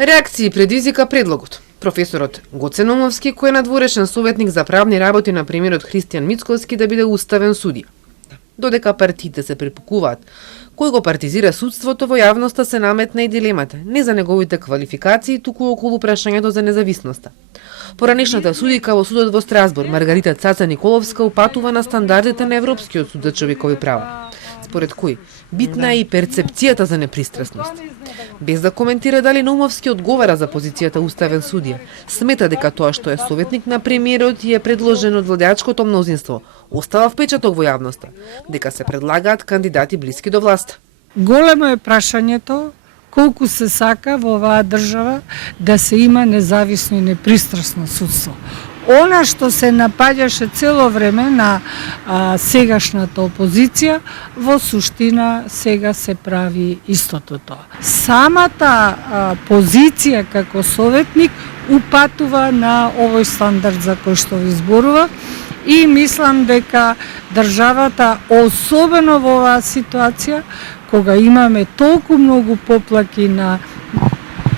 Реакции предизвика предлогот. Професорот Гоце Наумовски, кој е надворешен советник за правни работи на премиерот Христијан Мицковски, да биде уставен судија. Додека партиите се препукуваат кој го партизира судството, во јавноста се наметна и дилемата не за неговите квалификации, туку околу прашањето за независноста. Поранешната судика во судот во Страсбург, Маргарита Цаца Николовска, упатува на стандардите на Европскиот суд за човекови права, според кој битна е и перцепцијата за непристрасност. Без да коментира дали Наумовски одговара за позицијата уставен судија, смета дека тоа што е советник на премиерот и е предложен од владеачкото мнозинство, остава впечаток во јавноста, дека се предлагаат кандидати блиски до власт. Големо е прашањето колку се сака во оваа држава да се има независно и непристрасно судство. Она што се напаѓаше цело време на сегашната опозиција, во суштина сега се прави истото тоа. Самата позиција како советник упатува на овој стандард за кој што ви зборува и мислам дека државата, особено во оваа ситуација, кога имаме толку многу поплаки на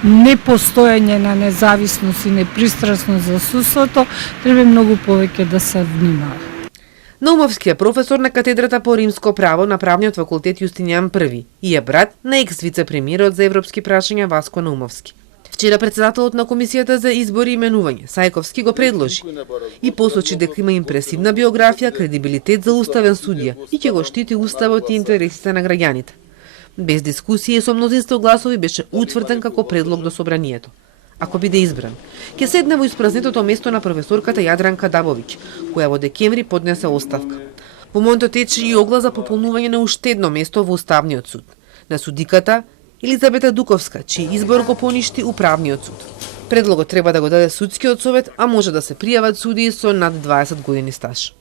непостојање на независност и непристрасност за судството, треба многу повеќе да се внимава. Наумовски е професор на катедрата по римско право на правниот факултет Јустинијан I и е брат на екс-вице-премиерот за европски прашања Васко Наумовски. Вчера председателот на Комисијата за избори и именување, Сајковски, го предложи и посочи дека има импресивна биографија, кредибилитет за уставен судија и ќе го штити уставот и интересите на граѓаните. Без дискусија и со мнозинство гласови беше утврден како предлог до собранието. Ако биде избран, ќе седне во испразнетото место на професорката Јадранка Дабовиќ, која во декември поднесе оставка. Во моментот тече и оглас за пополнување на уште едно место во Уставниот суд, на судиката Елизабета Дуковска, чиј избор го поништи Управниот суд. Предлогот треба да го даде судскиот совет, а може да се пријават судии со над 20 години стаж.